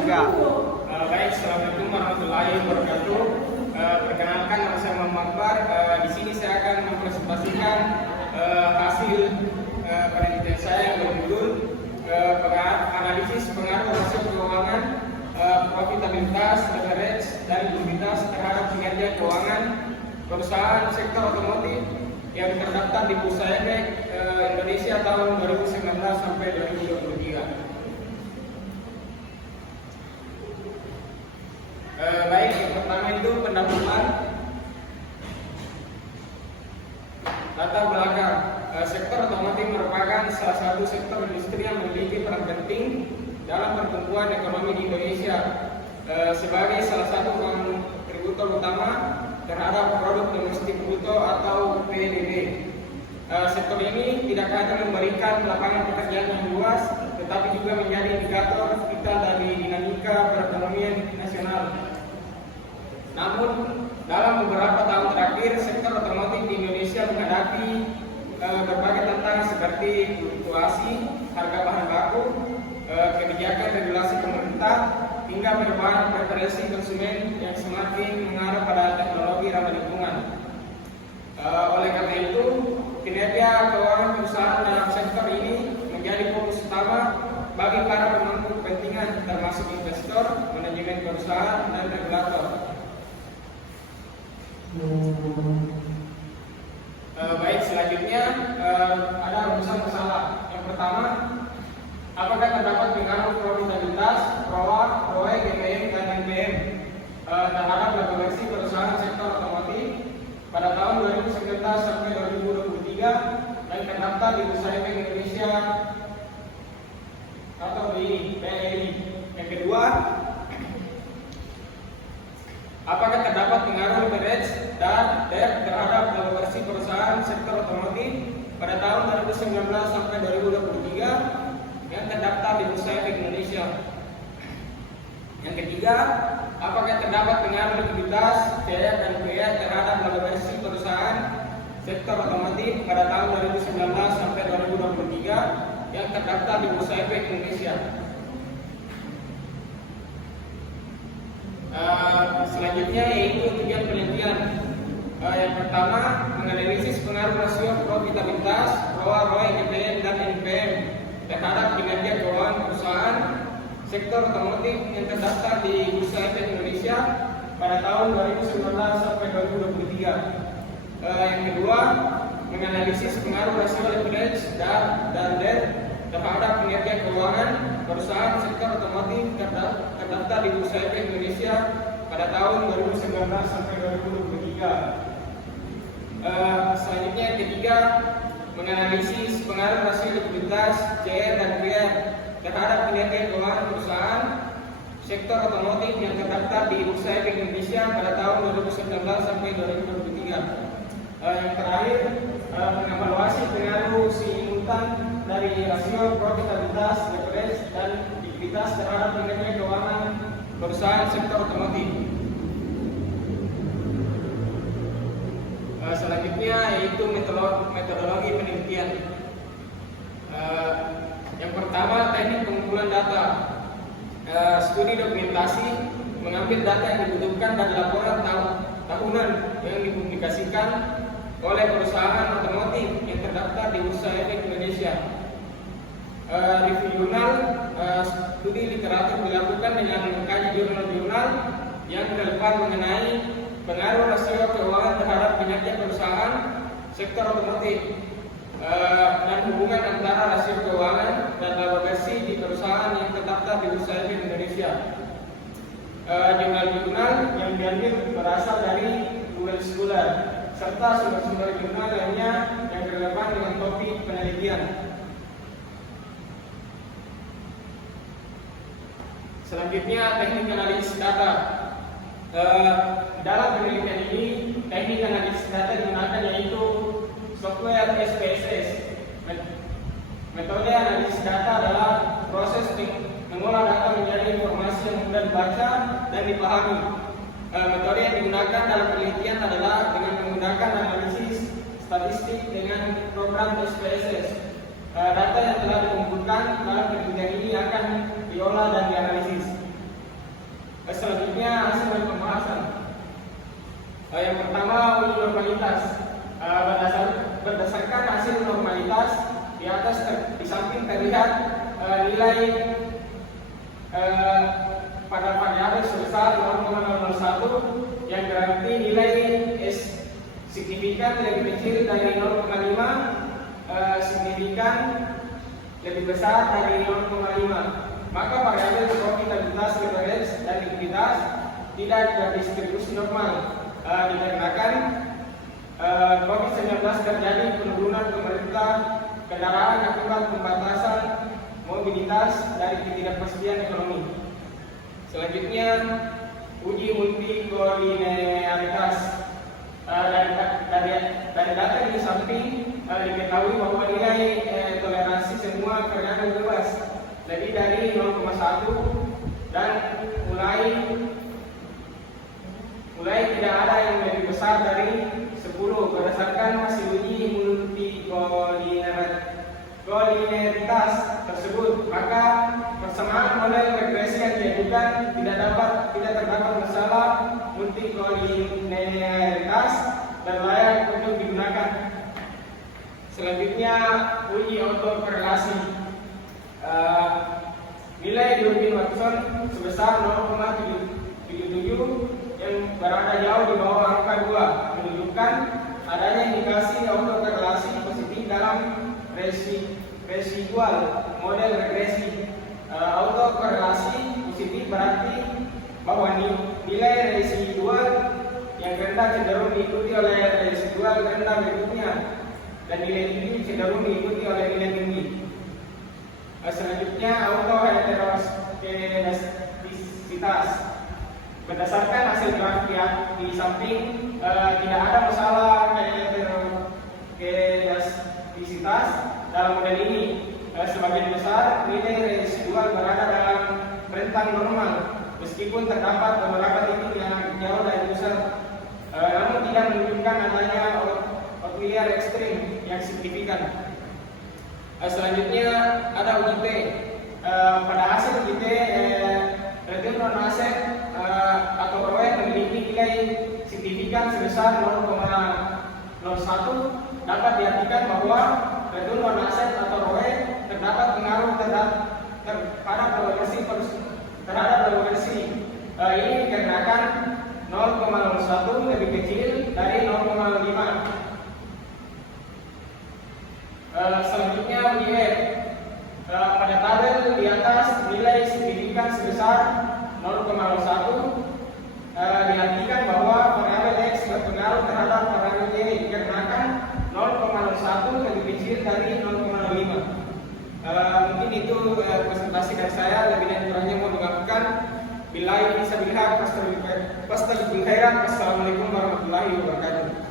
Baik, assalamualaikum warahmatullahi wabarakatuh. Perkenalkan, nama saya Muhammad Akbar. Di sini saya akan mempresentasikan hasil penelitian saya yang berjudul analisis pengaruh rasio keuangan, profitabilitas, leverage, dan likuiditas terhadap kinerja keuangan perusahaan sektor otomotif yang terdaftar di Bursa Efek Indonesia tahun 2019 sampai 2023. Baik, yang pertama itu pendahuluan. Latar belakang, sektor otomotif merupakan salah satu sektor industri yang memiliki peran penting dalam pertumbuhan ekonomi di Indonesia sebagai salah satu kontributor utama terhadap produk domestik bruto atau PDB. Sektor ini tidak hanya memberikan lapangan pekerjaan yang luas, tetapi juga menjadi indikator vital dari dinamika perekonomian nasional. Namun, dalam beberapa tahun terakhir, sektor otomotif di Indonesia menghadapi berbagai tantangan seperti fluktuasi harga bahan baku, kebijakan regulasi pemerintah, hingga perubahan preferensi konsumen yang semakin mengarah pada teknologi ramah lingkungan. Oleh karena itu, kinerja keuangan perusahaan dalam sektor ini menjadi fokus utama bagi para pemangku kepentingan, termasuk investor, manajemen perusahaan, dan regulator. Baik, selanjutnya ada rumusan masalah. Yang pertama, apakah terdapat pengaruh profitabilitas, ROA, ROE, GPM, dan NPM terhadap valuasi perusahaan sektor otomotif pada tahun 2019 sampai 2023 yang terdaftar di Bursa Efek Indonesia atau BRI. Yang kedua, apakah terdapat pengaruh leverage dan debt terhadap valuasi perusahaan sektor otomotif pada tahun 2019 sampai 2023 yang terdaftar di Bursa Efek Indonesia? Yang ketiga, apakah terdapat pengaruh likuiditas, CR dan PR terhadap valuasi perusahaan sektor otomotif pada tahun 2019 sampai 2023 yang terdaftar di Bursa Efek Indonesia? Selanjutnya yaitu tujuan penelitian. Yang pertama, menganalisis pengaruh rasio profitabilitas, ROA, ROE, GPM, dan NPM terhadap kinerja keuangan perusahaan sektor otomotif yang terdaftar di Bursa Efek Indonesia pada tahun 2019 sampai 2023. Yang kedua, menganalisis pengaruh rasio leverage dan debt terhadap kinerja keuangan perusahaan sektor otomotif terdaftar di Bursa Efek Indonesia pada tahun 2019 sampai 2023. Selanjutnya yang ketiga, menganalisis pengaruh rasio likuiditas, CR dan PR terhadap kinerja keuangan perusahaan sektor otomotif yang terdaftar di Bursa Efek Indonesia pada tahun 2019 sampai 2023. Yang terakhir, mengevaluasi pengaruh simultan dari rasio profitabilitas, leverage, dan likuiditas terhadap kinerja keuangan perusahaan sektor otomotif. Selanjutnya yaitu metodologi penelitian. Yang pertama, teknik pengumpulan data. Studi dokumentasi mengambil data yang dibutuhkan dari laporan tahunan yang dipublikasikan oleh perusahaan otomotif yang terdaftar di Bursa Efek Indonesia. Review jurnal, studi literatur dilakukan dengan mengkaji jurnal-jurnal yang relevan mengenai pengaruh rasio keuangan terhadap kinerja perusahaan sektor otomotif dan hubungan antara rasio keuangan dan valuasi di perusahaan yang terdaftar di Bursa Efek Indonesia. Jurnal-jurnal yang diambil berasal dari Google Scholar serta sumber-sumber jurnal lainnya yang relevan dengan topik penelitian. Selanjutnya, teknik analisis data. Dalam penelitian ini, teknik analisis data digunakan yaitu software SPSS. Metode analisis data adalah proses mengolah data menjadi informasi yang mudah dibaca dan dipahami. Metode yang digunakan dalam penelitian adalah dengan menggunakan analisis statistik dengan program SPSS. Data yang telah dikumpulkan dalam penelitian ini akan diolah dan dianalisis. Selanjutnya hasil dari pembahasan. Yang pertama uji normalitas. Berdasarkan hasil normalitas di atas di samping terlihat nilai pada variabel sebesar 0,001 yang berarti nilai S signifikan lebih kecil dari 0,5, signifikan lebih besar dari 0,5. Maka variabel profitabilitas, leverage, dan likuiditas tidak berdistribusi normal dikarenakan COVID-19 terjadi penurunan pemerintah kendaraan akibat pembatasan mobilitas dari ketidakpastian ekonomi. Selanjutnya uji multikolinearitas. Dari data di samping diketahui bahwa nilai toleransi semua variabel bebas lebih dari 0,1 dan mulai tidak ada yang lebih besar dari 10 berdasarkan hasil uji multikolinearitas tersebut. Maka persamaan model regresi yang diajukan tidak terdapat masalah multikolinearitas dan layak untuk digunakan. Selanjutnya uji autokorelasi. Nilai Durbin Watson sebesar 0,77 yang berada jauh di bawah angka 2 menunjukkan adanya indikasi autokorelasi positif dalam residual model regresi. Autokorelasi positif berarti bahwa nilai residual yang rendah cenderung diikuti oleh residual rendah berikutnya dan nilai tinggi cenderung diikuti oleh nilai tinggi. Selanjutnya autoheterogenesitas. Berdasarkan hasil grafik di samping tidak ada masalah heterogenesitas dalam model ini. Sebagian besar nilai residual berada dalam rentang normal meskipun terdapat beberapa titik yang jauh dari pusat, namun tidak menunjukkan adanya outlier ekstrim yang signifikan. Selanjutnya ada uji T. Pada hasil uji T, return on asset atau ROE memiliki nilai signifikan sebesar 0,01. Dapat diartikan bahwa return on asset atau ROE terdapat pengaruh terhadap valuasi. Ini dikarenakan 0,01 lebih kecil dari 0,5. Selanjutnya uji F. Pada tabel di atas nilai signifikan sebesar 0,01 diartikan bahwa variabel X berpengaruh terhadap variabel Y dikarenakan 0,01 lebih kecil dari 0,5. Mungkin itu presentasi dari saya. Lebih dan kurangnya mohon dimaafkan. Billahi fisabilillah. Wassalamualaikum warahmatullahi wabarakatuh.